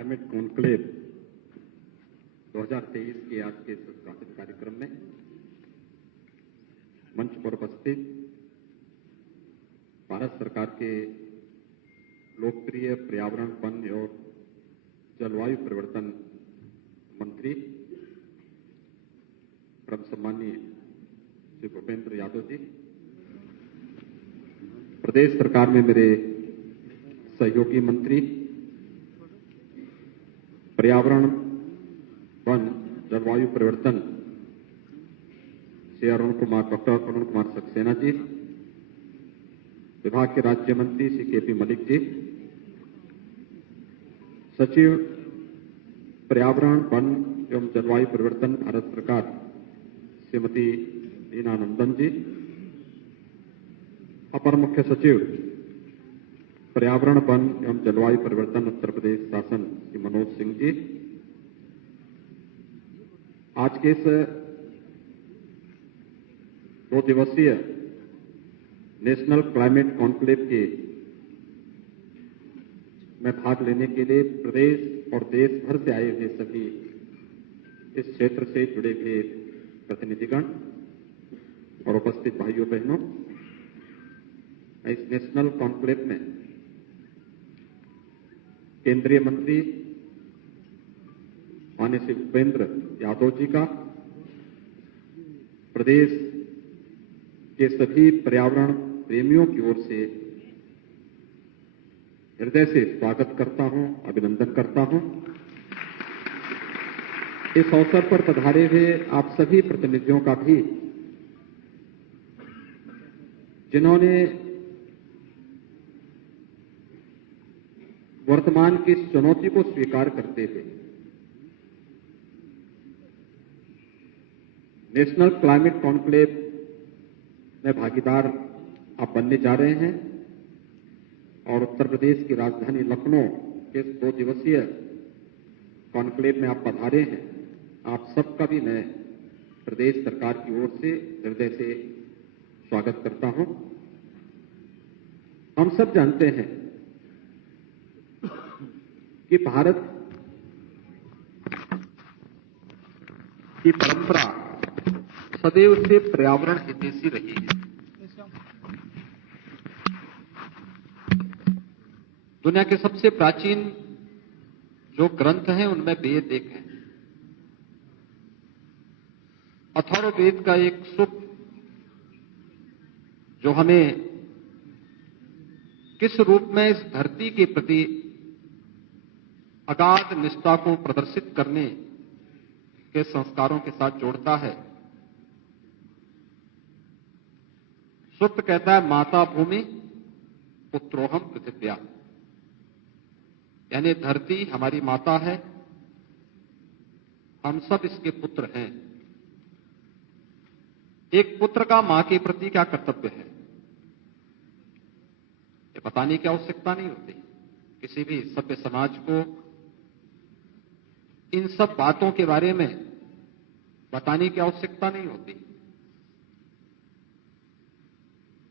Climate conclave 2023 के आज के उद्घाटन कार्यक्रम में मंच पर उपस्थित भारत सरकार के लोकप्रिय पर्यावरण, वन और जलवायु परिवर्तन मंत्री परम सम्माननीय श्री भूपेंद्र यादव जी, प्रदेश सरकार में मेरे सहयोगी मंत्री पर्यावरण, वन, जलवायु परिवर्तन श्री डॉक्टर अरुण कुमार सक्सेना जी, विभाग के राज्य मंत्री श्री के.पी. मलिक जी, सचिव पर्यावरण, वन एवं जलवायु परिवर्तन भारत सरकार श्रीमती रीना नंदन जी, अपर मुख्य सचिव पर्यावरण, वन एवं जलवायु परिवर्तन उत्तर प्रदेश शासन श्री मनोज सिंह जी, आज के इस 2 दिवसीय नेशनल क्लाइमेट कॉन्क्लेव के में भाग लेने के लिए प्रदेश और देश भर से आए हुए सभी इस क्षेत्र से जुड़े हुए प्रतिनिधिगण और उपस्थित भाइयों बहनों, इस नेशनल कॉन्क्लेव में केंद्रीय मंत्री माननीय श्री भूपेंद्र यादव जी का, प्रदेश के सभी पर्यावरण प्रेमियों की ओर से हृदय से स्वागत करता हूं, अभिनंदन करता हूं। इस अवसर पर पधारे हुए आप सभी प्रतिनिधियों का भी, जिन्होंने वर्तमान की इस चुनौती को स्वीकार करते हुए नेशनल क्लाइमेट कॉन्क्लेव में भागीदार आप बनने जा रहे हैं और उत्तर प्रदेश की राजधानी लखनऊ के 2 दिवसीय कॉन्क्लेव में आप पधारे हैं। आप सबका भी मैं प्रदेश सरकार की ओर से हृदय से स्वागत करता हूं। हम सब जानते हैं कि भारत की परंपरा सदैव से पर्यावरण हितैषी रही है। दुनिया के सबसे प्राचीन जो ग्रंथ हैं उनमें वेद एक है। अथर्ववेद का एक सूक्त जो हमें किस रूप में इस धरती के प्रति अगाध निष्ठा को प्रदर्शित करने के संस्कारों के साथ जोड़ता है। सूक्त कहता है, माता भूमि पुत्रोहम पृथिव्या, यानी धरती हमारी माता है, हम सब इसके पुत्र हैं। एक पुत्र का मां के प्रति क्या कर्तव्य है, ये बताने की आवश्यकता नहीं होती। किसी भी सभ्य समाज को इन सब बातों के बारे में बताने की आवश्यकता नहीं होती।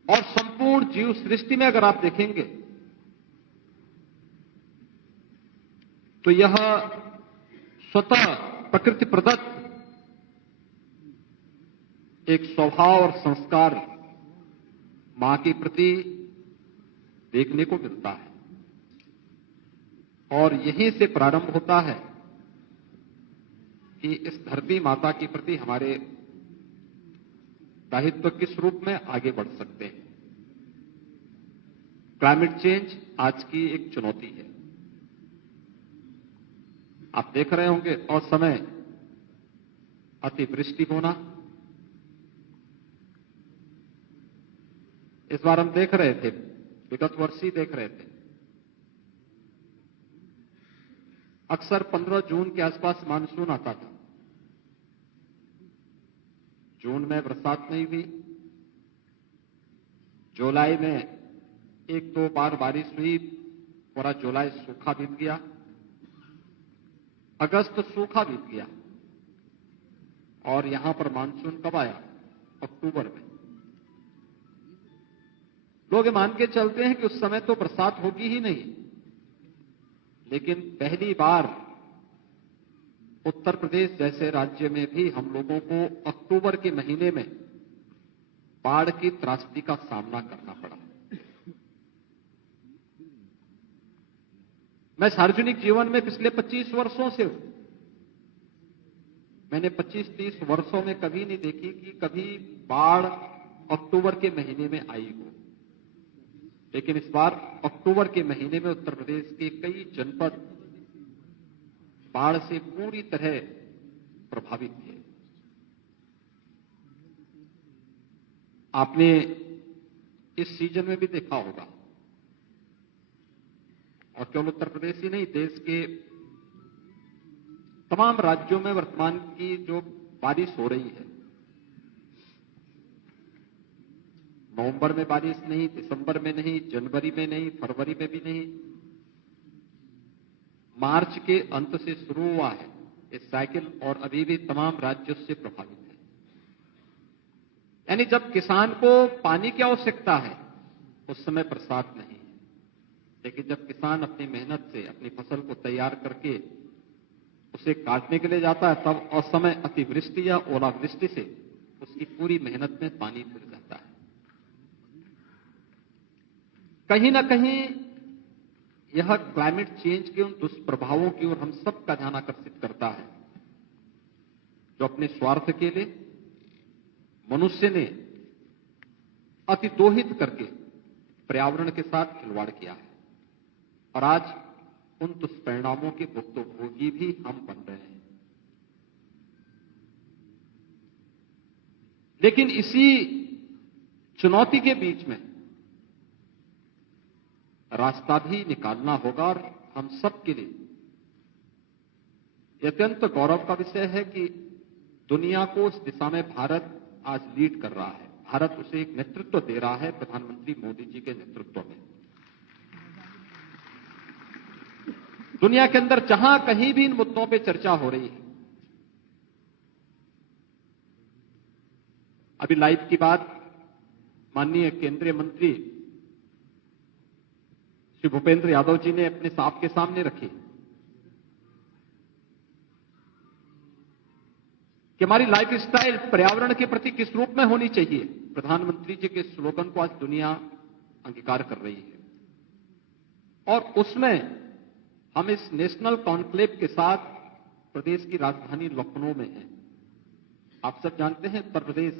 और संपूर्ण जीव सृष्टि में अगर आप देखेंगे तो यह स्वतः प्रकृति प्रदत्त एक स्वभाव और संस्कार मां के प्रति देखने को मिलता है। और यहीं से प्रारंभ होता है कि इस धरती माता के प्रति हमारे दायित्व किस रूप में आगे बढ़ सकते हैं। क्लाइमेट चेंज आज की एक चुनौती है। आप देख रहे होंगे असमय अतिवृष्टि होना, इस बार हम देख रहे थे, विगत वर्ष ही देख रहे थे, अक्सर 15 जून के आसपास मानसून आता था। जून में बरसात नहीं हुई, जुलाई में 1-2 बार बारिश हुई, पूरा जुलाई सूखा बीत गया, अगस्त सूखा बीत गया, और यहां पर मानसून कब आया? अक्टूबर में। लोग मान के चलते हैं कि उस समय तो बरसात होगी ही नहीं, लेकिन पहली बार उत्तर प्रदेश जैसे राज्य में भी हम लोगों को अक्टूबर के महीने में बाढ़ की त्रासदी का सामना करना पड़ा। मैं सार्वजनिक जीवन में पिछले 25 वर्षों से हूं। मैंने 25-30 वर्षों में कभी नहीं देखी कि कभी बाढ़ अक्टूबर के महीने में आई हो। लेकिन इस बार अक्टूबर के महीने में उत्तर प्रदेश के कई जनपद बाढ़ से पूरी तरह प्रभावित थे। आपने इस सीजन में भी देखा होगा, और केवल उत्तर प्रदेश ही नहीं, देश के तमाम राज्यों में वर्तमान की जो बारिश हो रही है, नवंबर में बारिश नहीं, दिसंबर में नहीं, जनवरी में नहीं, फरवरी में भी नहीं, मार्च के अंत से शुरू हुआ है इस साइकिल, और अभी भी तमाम राज्यों से प्रभावित है। यानी जब किसान को पानी की आवश्यकता है उस समय बरसात नहीं है, लेकिन जब किसान अपनी मेहनत से अपनी फसल को तैयार करके उसे काटने के लिए जाता है, तब असमय अतिवृष्टि या ओलावृष्टि से उसकी पूरी मेहनत में पानी फिर जाता है। कहीं ना कहीं यह क्लाइमेट चेंज के उन दुष्प्रभावों की ओर हम सबका ध्यान आकर्षित करता है, जो अपने स्वार्थ के लिए मनुष्य ने अतिदोहित करके पर्यावरण के साथ खिलवाड़ किया है, और आज उन दुष्परिणामों के भुक्तभोगी भी हम बन रहे हैं। लेकिन इसी चुनौती के बीच में रास्ता भी निकालना होगा, और हम सब के लिए अत्यंत गौरव का विषय है कि दुनिया को उस दिशा में भारत आज लीड कर रहा है। भारत उसे एक नेतृत्व दे रहा है प्रधानमंत्री मोदी जी के नेतृत्व में। दुनिया के अंदर जहां कहीं भी इन मुद्दों पे चर्चा हो रही है, अभी लाइव की बात माननीय केंद्रीय मंत्री श्री भूपेंद्र यादव जी ने अपने आपके सामने रखी कि हमारी लाइफस्टाइल पर्यावरण के प्रति किस रूप में होनी चाहिए। प्रधानमंत्री जी के स्लोगन को आज दुनिया अंगीकार कर रही है, और उसमें हम इस नेशनल कॉन्क्लेव के साथ प्रदेश की राजधानी लखनऊ में हैं। आप सब जानते हैं उत्तर प्रदेश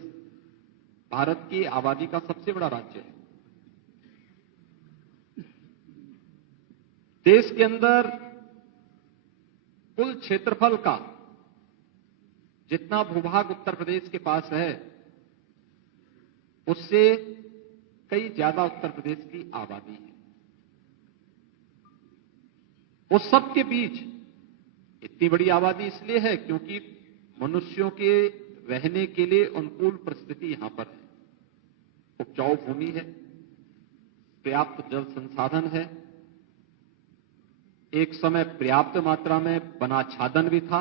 भारत की आबादी का सबसे बड़ा राज्य है। देश के अंदर कुल क्षेत्रफल का जितना भूभाग उत्तर प्रदेश के पास है, उससे कई ज्यादा उत्तर प्रदेश की आबादी है। उस सब के बीच इतनी बड़ी आबादी इसलिए है क्योंकि मनुष्यों के रहने के लिए अनुकूल परिस्थिति यहां पर है। उपजाऊ भूमि है, पर्याप्त जल संसाधन है, एक समय पर्याप्त मात्रा में वनाच्छादन भी था,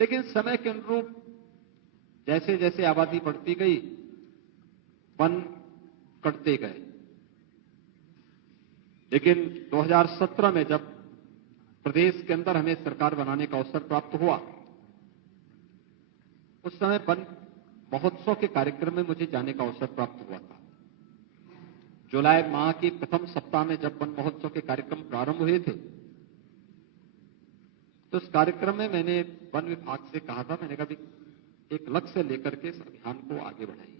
लेकिन समय के अनुरूप जैसे जैसे आबादी बढ़ती गई, वन कटते गए। लेकिन 2017 में जब प्रदेश के अंदर हमें सरकार बनाने का अवसर प्राप्त हुआ, उस समय वन महोत्सव के कार्यक्रम में मुझे जाने का अवसर प्राप्त हुआ था। जुलाई माह के प्रथम सप्ताह में जब वन महोत्सव के कार्यक्रम प्रारंभ हुए थे, तो उस कार्यक्रम में मैंने वन विभाग से कहा था, मैंने कहा एक लक्ष्य लेकर के इस अभियान को आगे बढ़ाइए।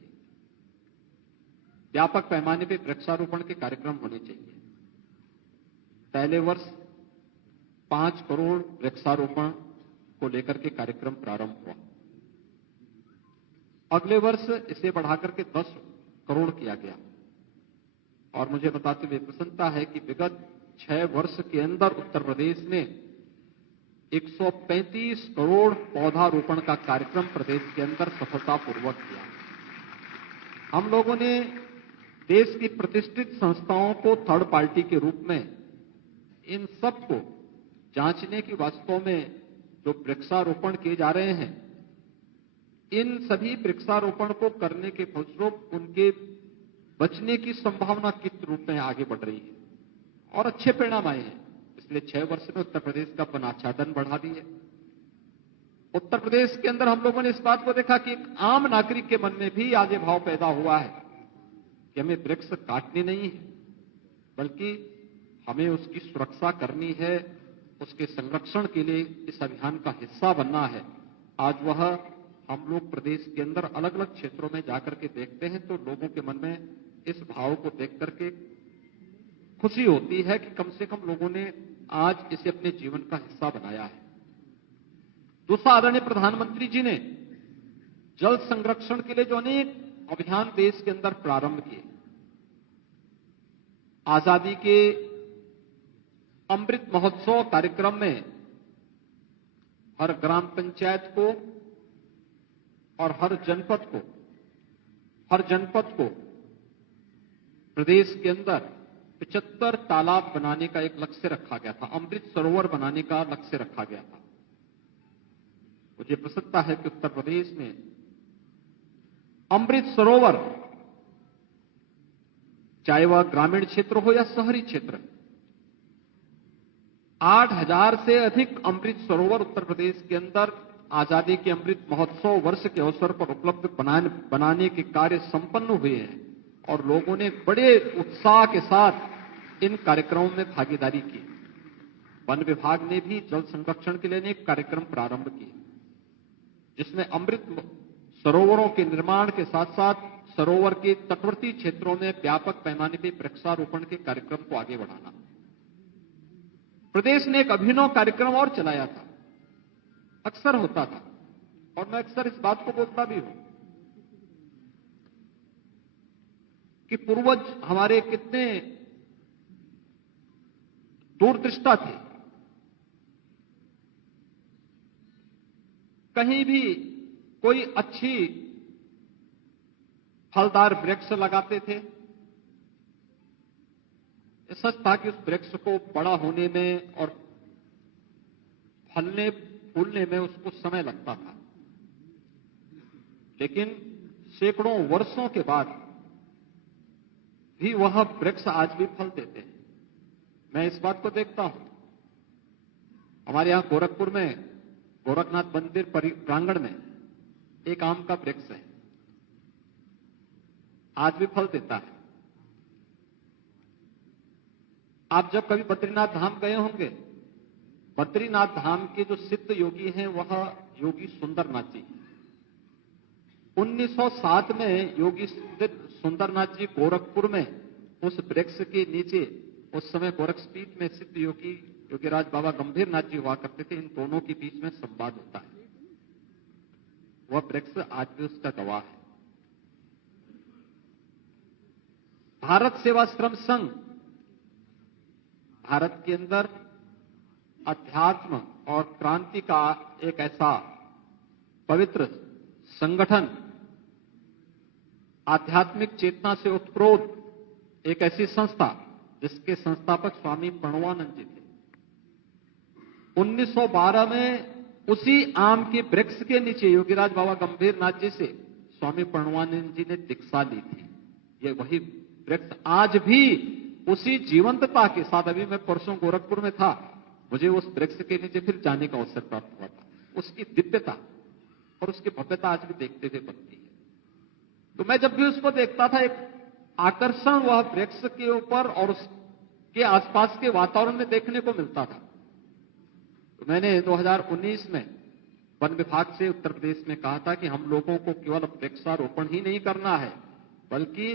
व्यापक पैमाने पर वृक्षारोपण के कार्यक्रम होने चाहिए। पहले वर्ष 5 करोड़ वृक्षारोपण को लेकर के कार्यक्रम प्रारंभ हुआ। अगले वर्ष इसे बढ़ाकर के 10 करोड़ किया गया, और मुझे बताते हुए प्रसन्नता है कि विगत 6 वर्ष के अंदर उत्तर प्रदेश ने 135 करोड़ पौधारोपण का कार्यक्रम प्रदेश के अंदर सफलतापूर्वक किया। हम लोगों ने देश की प्रतिष्ठित संस्थाओं को थर्ड पार्टी के रूप में इन सबको जांचने की वास्तव में जो वृक्षारोपण किए जा रहे हैं, इन सभी वृक्षारोपण को करने के फलस्वरूप उनके बचने की संभावना किस रूप में आगे बढ़ रही है, और अच्छे परिणाम आए हैं। पिछले 6 वर्ष में उत्तर प्रदेश का वन आच्छादन बढ़ा दी है। उत्तर प्रदेश के अंदर हम लोगों ने इस बात को देखा कि एक आम नागरिक के मन में भी आज ये भाव पैदा हुआ है कि हमें वृक्ष काटने नहीं है, बल्कि हमें उसकी सुरक्षा करनी है, उसके संरक्षण के लिए इस अभियान का हिस्सा बनना है। आज वह हम लोग प्रदेश के अंदर अलग अलग क्षेत्रों में जाकर के देखते हैं तो लोगों के मन में इस भाव को देख करके खुशी होती है कि कम से कम लोगों ने आज इसे अपने जीवन का हिस्सा बनाया है। दूसरा, आदरणीय प्रधानमंत्री जी ने जल संरक्षण के लिए जो अनेक अभियान देश के अंदर प्रारंभ किए, आजादी के अमृत महोत्सव कार्यक्रम में हर ग्राम पंचायत को और हर जनपद को प्रदेश के अंदर 75 तालाब बनाने का एक लक्ष्य रखा गया था, अमृत सरोवर बनाने का लक्ष्य रखा गया था। मुझे प्रसन्नता है कि उत्तर प्रदेश में अमृत सरोवर, चाहे वह ग्रामीण क्षेत्र हो या शहरी क्षेत्र, 8000 से अधिक अमृत सरोवर उत्तर प्रदेश के अंदर आजादी के अमृत महोत्सव वर्ष के अवसर पर उपलब्ध बनाने के कार्य संपन्न हुए हैं और लोगों ने बड़े उत्साह के साथ इन कार्यक्रमों में भागीदारी की। वन विभाग ने भी जल संरक्षण के लिए अनेक कार्यक्रम प्रारंभ किए, जिसमें अमृत सरोवरों के निर्माण के साथ साथ सरोवर के तटवर्ती क्षेत्रों में व्यापक पैमाने पर वृक्षारोपण के कार्यक्रम को आगे बढ़ाना। प्रदेश ने एक अभिनव कार्यक्रम और चलाया था। अक्सर होता था और मैं अक्सर इस बात को बोलता भी हूं कि पूर्वज हमारे कितने दूरदृष्टा थे। कहीं भी कोई अच्छी फलदार वृक्ष लगाते थे, सच था कि उस वृक्ष को बड़ा होने में और फलने फूलने में उसको समय लगता था, लेकिन सैकड़ों वर्षों के बाद भी वह वृक्ष आज भी फल देते हैं। मैं इस बात को देखता हूं, हमारे यहां गोरखपुर में गोरखनाथ मंदिर प्रांगण में एक आम का वृक्ष है, आज भी फल देता है। आप जब कभी बद्रीनाथ धाम गए होंगे, बद्रीनाथ धाम के जो सिद्ध योगी हैं वह योगी सुंदरनाथ जी। 1907 में योगी सुंदरनाथ जी गोरखपुर में उस वृक्ष के नीचे, उस समय गोरखपीठ में सिद्ध योगी योगीराज बाबा गंभीर नाथ जी हुआ करते थे। इन दोनों के बीच में संवाद होता है। वह वृक्ष आज भी उसका गवाह है। भारत सेवाश्रम संघ भारत के अंदर अध्यात्म और क्रांति का एक ऐसा पवित्र संगठन, आध्यात्मिक चेतना से उत्प्रोत एक ऐसी संस्था जिसके संस्थापक स्वामी प्रणवानंद जी थे। 1912 में उसी आम के वृक्ष के नीचे योगीराज बाबा गंभीर नाथ जी से स्वामी प्रणवानंद जी ने दीक्षा ली थी। ये वही वृक्ष आज भी उसी जीवंतता के साथ, अभी मैं परसों गोरखपुर में था, मुझे उस वृक्ष के नीचे फिर जाने का अवसर प्राप्त हुआ था। उसकी दिव्यता और उसकी भव्यता आज भी देखते हुए बनती है। तो मैं जब भी उसको देखता था, एक आकर्षण वह वृक्ष के ऊपर और उसके आसपास के वातावरण में देखने को मिलता था। तो मैंने 2019 में वन विभाग से उत्तर प्रदेश में कहा था कि हम लोगों को केवल वृक्षारोपण ही नहीं करना है, बल्कि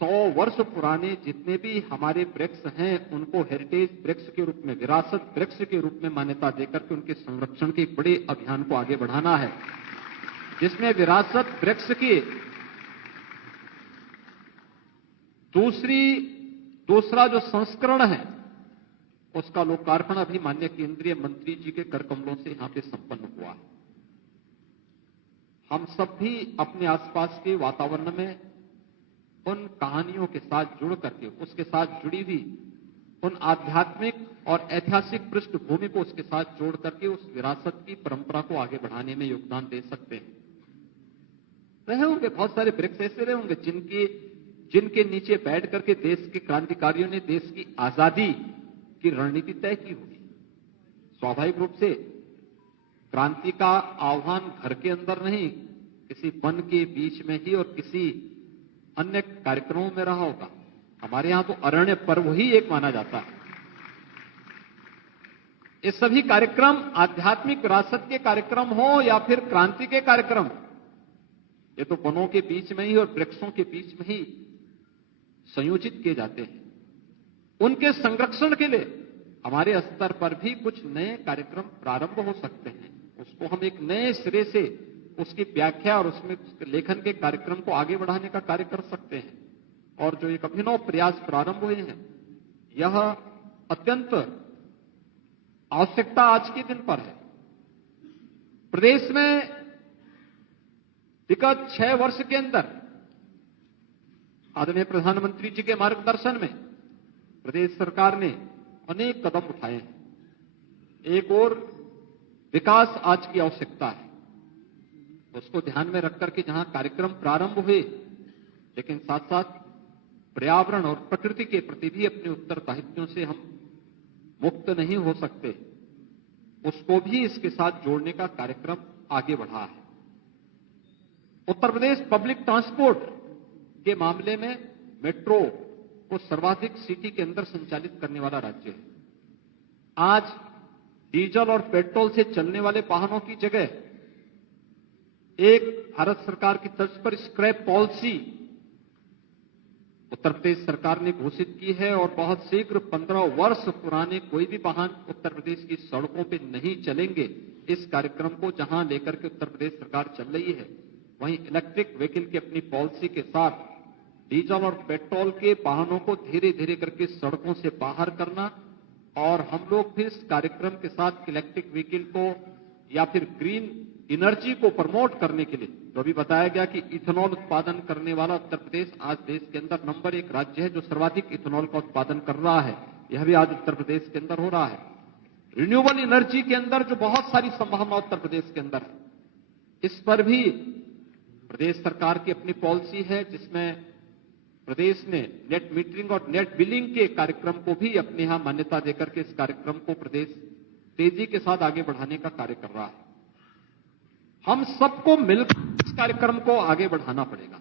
100 वर्ष पुराने जितने भी हमारे वृक्ष हैं उनको हेरिटेज वृक्ष के रूप में, विरासत वृक्ष के रूप में मान्यता देकर के उनके संरक्षण के एक बड़े अभियान को आगे बढ़ाना है, जिसमें विरासत वृक्ष की दूसरा जो संस्करण है उसका लोकार्पण अभी माननीय केंद्रीय मंत्री जी के कर कमलों से यहां पे संपन्न हुआ है। हम सब भी अपने आसपास के वातावरण में उन कहानियों के साथ जुड़ करके, उसके साथ जुड़ी हुई उन आध्यात्मिक और ऐतिहासिक पृष्ठभूमि को उसके साथ जोड़ करके उस विरासत की परंपरा को आगे बढ़ाने में योगदान दे सकते हैं। रहे होंगे बहुत सारे वृक्ष ऐसे रहे होंगे जिनके नीचे बैठ करके देश के क्रांतिकारियों ने देश की आजादी की रणनीति तय की होगी। स्वाभाविक रूप से क्रांति का आह्वान घर के अंदर नहीं, किसी वन के बीच में ही और किसी अन्य कार्यक्रमों में रहा होगा। हमारे यहां तो अरण्य पर्व ही एक माना जाता है। ये सभी कार्यक्रम आध्यात्मिक विरासत के कार्यक्रम हो या फिर क्रांति के कार्यक्रम, ये तो वनों के बीच में ही और वृक्षों के बीच में ही संयोजित किए जाते हैं। उनके संरक्षण के लिए हमारे स्तर पर भी कुछ नए कार्यक्रम प्रारंभ हो सकते हैं। उसको हम एक नए सिरे से उसकी व्याख्या और उसमें लेखन के कार्यक्रम को आगे बढ़ाने का कार्य कर सकते हैं। और जो एक अभिनव प्रयास प्रारंभ हुए हैं, यह अत्यंत आवश्यकता आज के दिन पर है। प्रदेश में विगत 6 वर्ष के अंदर आदरणीय प्रधानमंत्री जी के मार्गदर्शन में प्रदेश सरकार ने अनेक कदम उठाए हैं। एक और विकास आज की आवश्यकता है, उसको ध्यान में रखकर के जहां कार्यक्रम प्रारंभ हुए, लेकिन साथ साथ पर्यावरण और प्रकृति के प्रति भी अपने उत्तरदायित्वों से हम मुक्त नहीं हो सकते, उसको भी इसके साथ जोड़ने का कार्यक्रम आगे बढ़ा है। उत्तर प्रदेश पब्लिक ट्रांसपोर्ट के मामले में मेट्रो को सर्वाधिक सिटी के अंदर संचालित करने वाला राज्य है। आज डीजल और पेट्रोल से चलने वाले वाहनों की जगह एक भारत सरकार की तर्ज पर स्क्रैप पॉलिसी उत्तर प्रदेश सरकार ने घोषित की है और बहुत शीघ्र 15 वर्ष पुराने कोई भी वाहन उत्तर प्रदेश की सड़कों पे नहीं चलेंगे। इस कार्यक्रम को जहां लेकर के उत्तर प्रदेश सरकार चल रही है, वहीं इलेक्ट्रिक व्हीकल की अपनी पॉलिसी के साथ डीजल और पेट्रोल के वाहनों को धीरे धीरे करके सड़कों से बाहर करना, और हम लोग भी इस कार्यक्रम के साथ इलेक्ट्रिक व्हीकल को या फिर ग्रीन एनर्जी को प्रमोट करने के लिए, जो अभी बताया गया कि इथेनॉल उत्पादन करने वाला उत्तर प्रदेश आज देश के अंदर नंबर 1 राज्य है जो सर्वाधिक इथेनॉल का उत्पादन कर रहा है, यह भी आज उत्तर प्रदेश के अंदर हो रहा है। रिन्यूएबल एनर्जी के अंदर जो बहुत सारी संभावना उत्तर प्रदेश के अंदर है, इस पर भी प्रदेश सरकार की अपनी पॉलिसी है, जिसमें प्रदेश ने नेट मीटरिंग और नेट बिलिंग के कार्यक्रम को भी अपने यहां मान्यता देकर के इस कार्यक्रम को प्रदेश तेजी के साथ आगे बढ़ाने का कार्य कर रहा है। हम सबको मिलकर इस कार्यक्रम को आगे बढ़ाना पड़ेगा,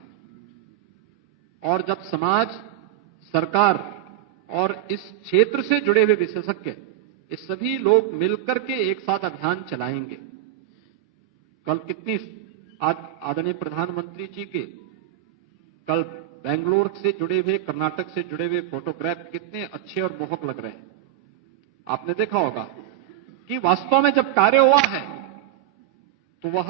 और जब समाज, सरकार और इस क्षेत्र से जुड़े हुए विशेषज्ञ, ये सभी लोग मिलकर के एक साथ अभियान चलाएंगे। कल कितनी आदरणीय प्रधानमंत्री जी के कल बेंगलोर से जुड़े हुए, कर्नाटक से जुड़े हुए फोटोग्राफ कितने अच्छे और मोहक लग रहे हैं। आपने देखा होगा कि वास्तव में जब कार्य हुआ है तो वह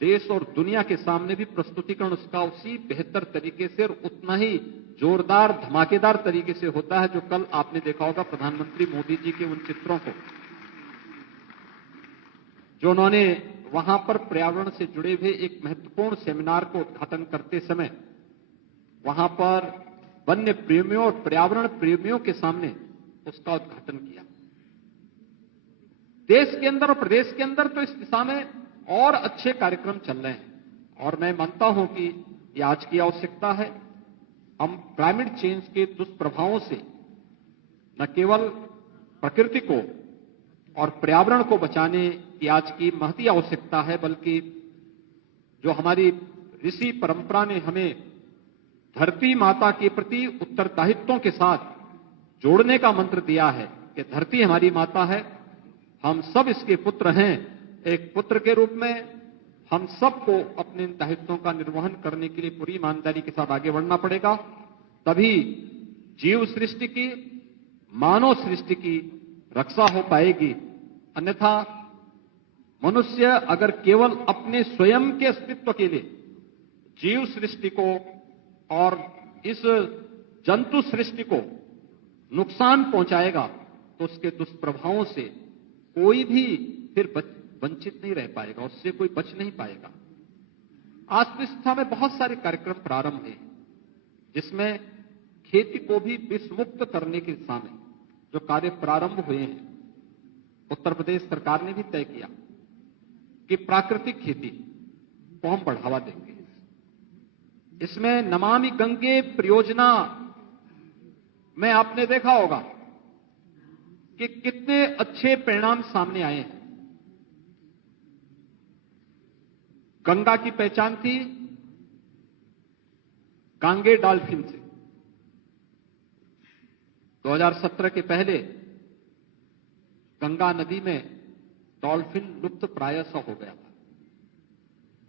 देश और दुनिया के सामने भी प्रस्तुतिकरण उसका उसी बेहतर तरीके से और उतना ही जोरदार, धमाकेदार तरीके से होता है जो कल आपने देखा होगा प्रधानमंत्री मोदी जी के उन चित्रों को, जो उन्होंने वहां पर पर्यावरण से जुड़े हुए एक महत्वपूर्ण सेमिनार को उद्घाटन करते समय वहां पर वन्य प्रेमियों और पर्यावरण प्रेमियों के सामने उसका उद्घाटन किया। देश के अंदर और प्रदेश के अंदर तो इस दिशा में और अच्छे कार्यक्रम चल रहे हैं, और मैं मानता हूं कि ये आज की आवश्यकता है। हम क्लाइमेट चेंज के दुष्प्रभावों से न केवल प्रकृति को और पर्यावरण को बचाने की आज की महती आवश्यकता है, बल्कि जो हमारी ऋषि परंपरा ने हमें धरती माता के प्रति उत्तरदायित्वों के साथ जोड़ने का मंत्र दिया है कि धरती हमारी माता है, हम सब इसके पुत्र हैं। एक पुत्र के रूप में हम सबको अपने इन दायित्वों का निर्वहन करने के लिए पूरी ईमानदारी के साथ आगे बढ़ना पड़ेगा, तभी जीव सृष्टि की, मानव सृष्टि की रक्षा हो पाएगी। अन्यथा मनुष्य अगर केवल अपने स्वयं के अस्तित्व के लिए जीव सृष्टि को और इस जंतु सृष्टि को नुकसान पहुंचाएगा तो उसके दुष्प्रभावों से कोई भी फिर वंचित नहीं रह पाएगा, उससे कोई बच नहीं पाएगा। आज तो इस दिशा में बहुत सारे कार्यक्रम प्रारंभ हैं, जिसमें खेती को भी विषमुक्त करने की दिशा में जो कार्य प्रारंभ हुए हैं, उत्तर प्रदेश सरकार ने भी तय किया कि प्राकृतिक खेती को हम बढ़ावा देंगे। इसमें नमामि गंगे परियोजना में आपने देखा होगा कि कितने अच्छे परिणाम सामने आए हैं। गंगा की पहचान थी गांगे डॉल्फिन से। 2017 के पहले गंगा नदी में डॉल्फिन लुप्त प्राय सा हो गया था।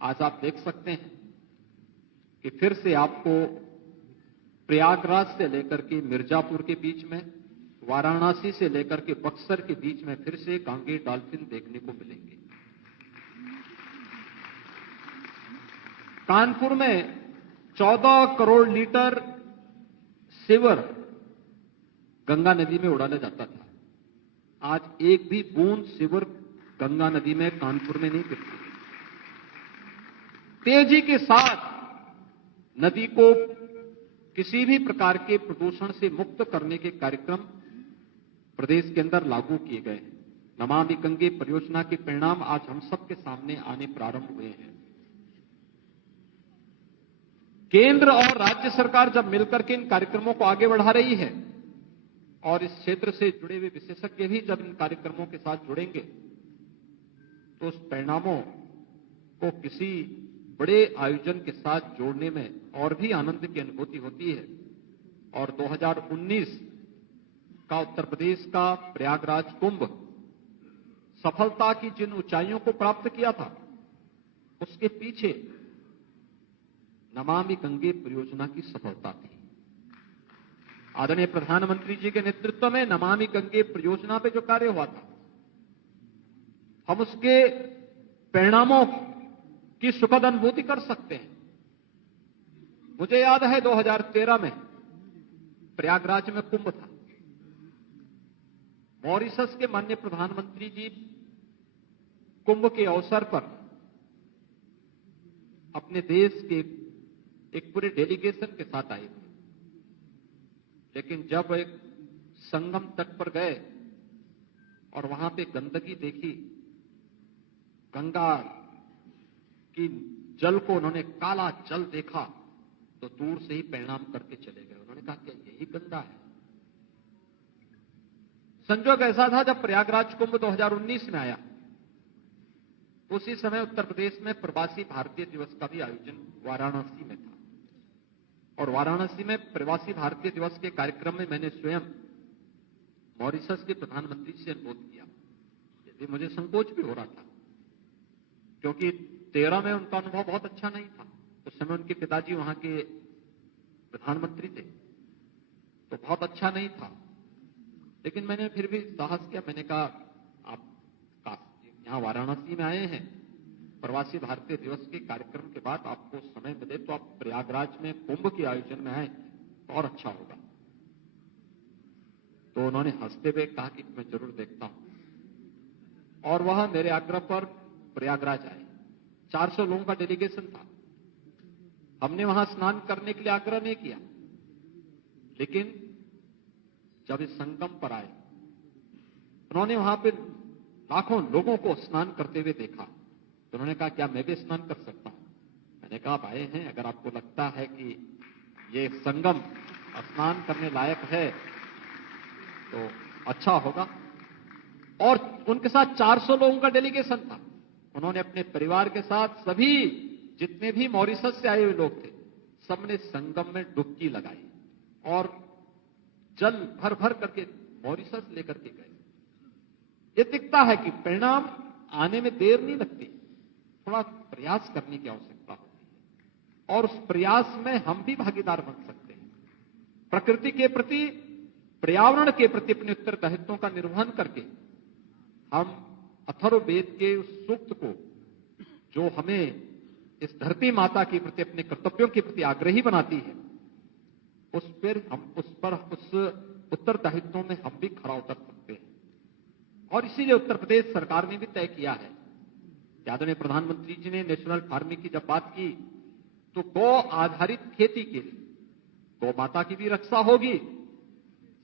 आज आप देख सकते हैं कि फिर से आपको प्रयागराज से लेकर के मिर्जापुर के बीच में, वाराणसी से लेकर के बक्सर के बीच में फिर से गांगे डॉल्फिन देखने को मिलेंगे। कानपुर में 14 करोड़ लीटर सीवर गंगा नदी में उड़ाया जाता था। आज एक भी बूंद सीवर गंगा नदी में कानपुर में नहीं गिरती। तेजी के साथ नदी को किसी भी प्रकार के प्रदूषण से मुक्त करने के कार्यक्रम प्रदेश के अंदर लागू किए गए हैं। नमामि गंगे परियोजना के परिणाम आज हम सबके सामने आने प्रारंभ हुए हैं। केंद्र और राज्य सरकार जब मिलकर के इन कार्यक्रमों को आगे बढ़ा रही है और इस क्षेत्र से जुड़े हुए विशेषज्ञ भी जब इन कार्यक्रमों के साथ जुड़ेंगे तो उस परिणामों को किसी बड़े आयोजन के साथ जोड़ने में और भी आनंद की अनुभूति होती है। और 2019 का उत्तर प्रदेश का प्रयागराज कुंभ सफलता की जिन ऊंचाइयों को प्राप्त किया था, उसके पीछे नमामि गंगे परियोजना की सफलता थी। आदरणीय प्रधानमंत्री जी के नेतृत्व में नमामि गंगे परियोजना पे जो कार्य हुआ था, हम उसके परिणामों की सुखद अनुभूति कर सकते हैं। मुझे याद है 2013 में प्रयागराज में कुंभ था। मॉरिशस के माननीय प्रधानमंत्री जी कुंभ के अवसर पर अपने देश के एक पूरे डेलीगेशन के साथ आए थे। लेकिन जब एक संगम तट पर गए और वहां पे गंदगी देखी, गंगा की जल को उन्होंने काला जल देखा, तो दूर से ही परिणाम करके चले गए। उन्होंने कहा कि यही गंगा है। संजोग ऐसा था जब प्रयागराज कुंभ 2019 में आया, उसी समय उत्तर प्रदेश में प्रवासी भारतीय दिवस का भी आयोजन वाराणसी में था। और वाराणसी में प्रवासी भारतीय दिवस के कार्यक्रम में मैंने स्वयं मॉरिशस के प्रधानमंत्री से अनुरोध किया। यदि मुझे संकोच भी हो रहा था, क्योंकि 13 में उनका अनुभव बहुत अच्छा नहीं था। उस समय उनके पिताजी वहां के प्रधानमंत्री थे, तो बहुत अच्छा नहीं था। लेकिन मैंने फिर भी साहस किया। मैंने कहा, आप यहां वाराणसी में आए हैं, प्रवासी भारतीय दिवस के कार्यक्रम के बाद आपको समय मिले तो आप प्रयागराज में कुंभ के आयोजन में आए तो और अच्छा होगा। तो उन्होंने हंसते हुए कहा कि मैं जरूर देखता हूं। और वह मेरे आग्रह पर प्रयागराज आए। 400 लोगों का डेलीगेशन था। हमने वहां स्नान करने के लिए आग्रह नहीं किया, लेकिन जब इस संगम पर आए, उन्होंने वहां पे लाखों लोगों को स्नान करते हुए देखा, तो उन्होंने कहा, क्या मैं भी स्नान कर सकता हूं? मैंने कहा, आप आए हैं, अगर आपको लगता है कि ये संगम स्नान करने लायक है तो अच्छा होगा। और उनके साथ 400 लोगों का डेलीगेशन था। उन्होंने अपने परिवार के साथ सभी जितने भी मॉरिशस से आए हुए लोग थे, सबने संगम में डुबकी लगाई और जल भर भर करके मॉरिशस लेकर के गए। ये दिखता है कि परिणाम आने में देर नहीं लगती, थोड़ा प्रयास करने की आवश्यकता होती है और उस प्रयास में हम भी भागीदार बन सकते हैं। प्रकृति के प्रति, पर्यावरण के प्रति अपने उत्तरदायित्वों का निर्वहन करके हम अथर्ववेद के उस सूक्त को, जो हमें इस धरती माता के प्रति, अपने कर्तव्यों के प्रति आग्रही बनाती है, उस उत्तरदायित्वों में हम भी खरा उतर सकते हैं। और इसीलिए उत्तर प्रदेश सरकार ने भी तय किया है। आदरणीय प्रधानमंत्री जी ने नेशनल फार्मिंग की जब बात की, तो गौ आधारित खेती के लिए गौ माता की भी रक्षा होगी,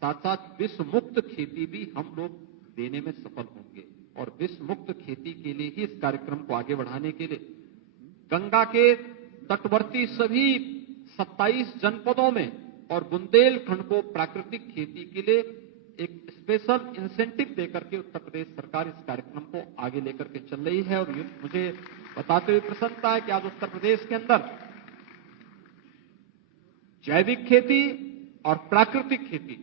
साथ साथ विष मुक्त खेती भी हम लोग देने में सफल होंगे। और विष मुक्त खेती के लिए ही इस कार्यक्रम को आगे बढ़ाने के लिए गंगा के तटवर्ती सभी 27 जनपदों में और बुंदेलखंड को प्राकृतिक खेती के लिए एक स्पेशल इंसेंटिव देकर के उत्तर प्रदेश सरकार इस कार्यक्रम को आगे लेकर के चल रही है। और मुझे बताते हुए प्रसन्नता है कि आज उत्तर प्रदेश के अंदर जैविक खेती और प्राकृतिक खेती,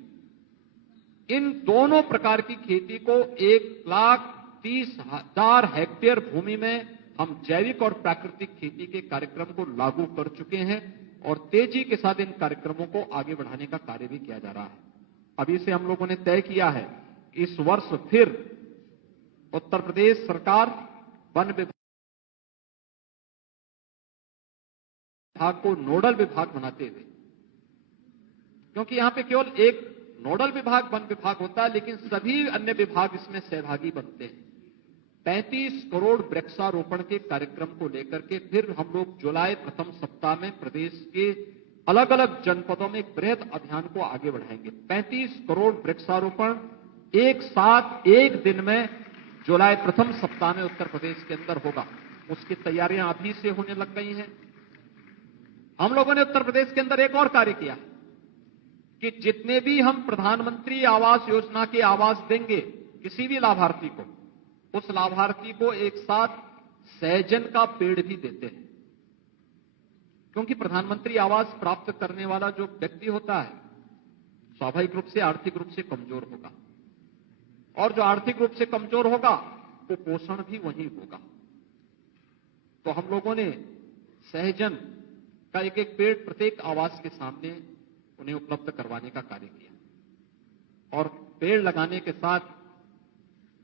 इन दोनों प्रकार की खेती को 1,30,000 हेक्टेयर भूमि में हम जैविक और प्राकृतिक खेती के कार्यक्रम को लागू कर चुके हैं और तेजी के साथ इन कार्यक्रमों को आगे बढ़ाने का कार्य भी किया जा रहा है। अभी से हम लोगों ने तय किया है कि इस वर्ष फिर उत्तर प्रदेश सरकार वन विभाग को नोडल विभाग बनाते हुए, क्योंकि यहां पे केवल एक नोडल विभाग वन विभाग होता है, लेकिन सभी अन्य विभाग इसमें सहभागी बनते हैं। 35 करोड़ वृक्षारोपण के कार्यक्रम को लेकर के फिर हम लोग जुलाई प्रथम सप्ताह में प्रदेश के अलग अलग जनपदों में एक बृहद अभियान को आगे बढ़ाएंगे। 35 करोड़ वृक्षारोपण एक साथ एक दिन में जुलाई प्रथम सप्ताह में उत्तर प्रदेश के अंदर होगा। उसकी तैयारियां अभी से होने लग गई हैं। हम लोगों ने उत्तर प्रदेश के अंदर एक और कार्य किया कि जितने भी हम प्रधानमंत्री आवास योजना के आवास देंगे किसी भी लाभार्थी को, उस लाभार्थी को एक साथ सहजन का पेड़ भी देते हैं, क्योंकि प्रधानमंत्री आवास प्राप्त करने वाला जो व्यक्ति होता है स्वाभाविक रूप से आर्थिक रूप से कमजोर होगा, और जो आर्थिक रूप से कमजोर होगा वो पोषण भी वही होगा। तो हम लोगों ने सहजन का एक एक पेड़ प्रत्येक आवास के सामने उन्हें उपलब्ध करवाने का कार्य किया। और पेड़ लगाने के साथ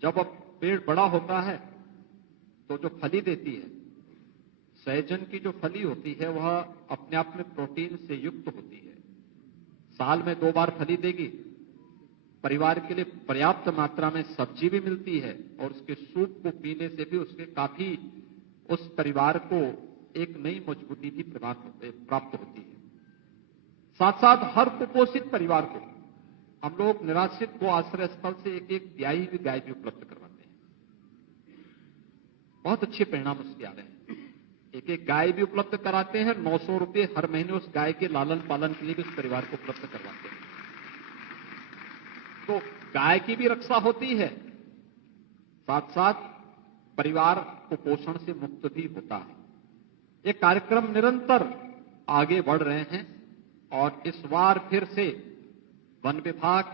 जब अब पेड़ बड़ा होता है तो जो फली देती है, सहजन की जो फली होती है वह अपने आप में प्रोटीन से युक्त होती है। साल में 2 बार फली देगी, परिवार के लिए पर्याप्त मात्रा में सब्जी भी मिलती है और उसके सूप को पीने से भी उसके काफी उस परिवार को एक नई मजबूती भी प्राप्त होती है। साथ साथ हर कुपोषित परिवार को हम लोग निराश्रित को आश्रय स्थल से एक एक ब्याई हुई गाय भी उपलब्ध करवाते हैं। बहुत अच्छे परिणाम उसके आ रहे हैं। एक एक गाय भी उपलब्ध कराते हैं। 900 रुपए हर महीने उस गाय के लालन पालन के लिए भी उस परिवार को उपलब्ध करवाते हैं। तो गाय की भी रक्षा होती है, साथ साथ परिवार कुपोषण से मुक्त भी होता है। ये कार्यक्रम निरंतर आगे बढ़ रहे हैं और इस बार फिर से वन विभाग,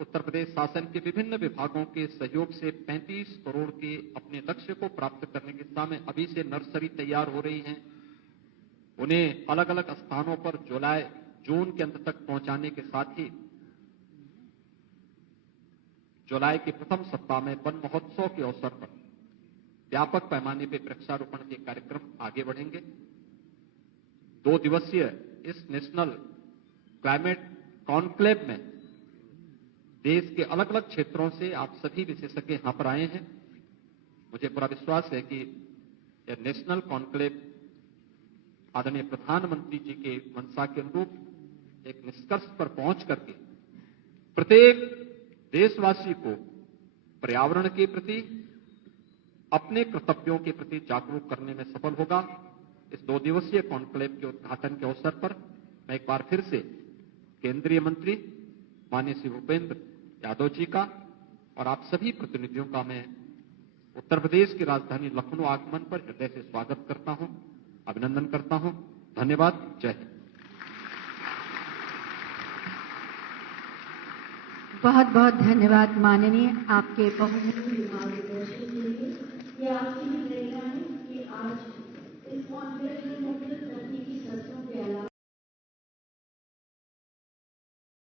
उत्तर प्रदेश शासन के विभिन्न विभागों के सहयोग से 35 करोड़ के अपने लक्ष्य को प्राप्त करने की दिशा में अभी से नर्सरी तैयार हो रही हैं। उन्हें अलग अलग स्थानों पर जून के अंत तक पहुंचाने के साथ ही जुलाई के प्रथम सप्ताह में वन महोत्सव के अवसर पर व्यापक पैमाने पर वृक्षारोपण के कार्यक्रम आगे बढ़ेंगे। 2 दिवसीय इस नेशनल क्लाइमेट कॉन्क्लेव में देश के अलग अलग क्षेत्रों से आप सभी विशेषज्ञ यहां पर आए हैं। मुझे पूरा विश्वास है कि यह नेशनल कॉन्क्लेव आदरणीय प्रधानमंत्री जी के मंशा के अनुरूप एक निष्कर्ष पर पहुंच करके प्रत्येक देशवासी को पर्यावरण के प्रति, अपने कर्तव्यों के प्रति जागरूक करने में सफल होगा। इस 2 दिवसीय कॉन्क्लेव के उद्घाटन के अवसर पर मैं एक बार फिर से केंद्रीय मंत्री माननीय श्री भूपेंद्र यादव जी का और आप सभी प्रतिनिधियों का मैं उत्तर प्रदेश की राजधानी लखनऊ आगमन पर हृदय से स्वागत करता हूं, अभिनंदन करता हूं। धन्यवाद। जय हिंद। बहुत बहुत धन्यवाद माननीय, आपके बहुत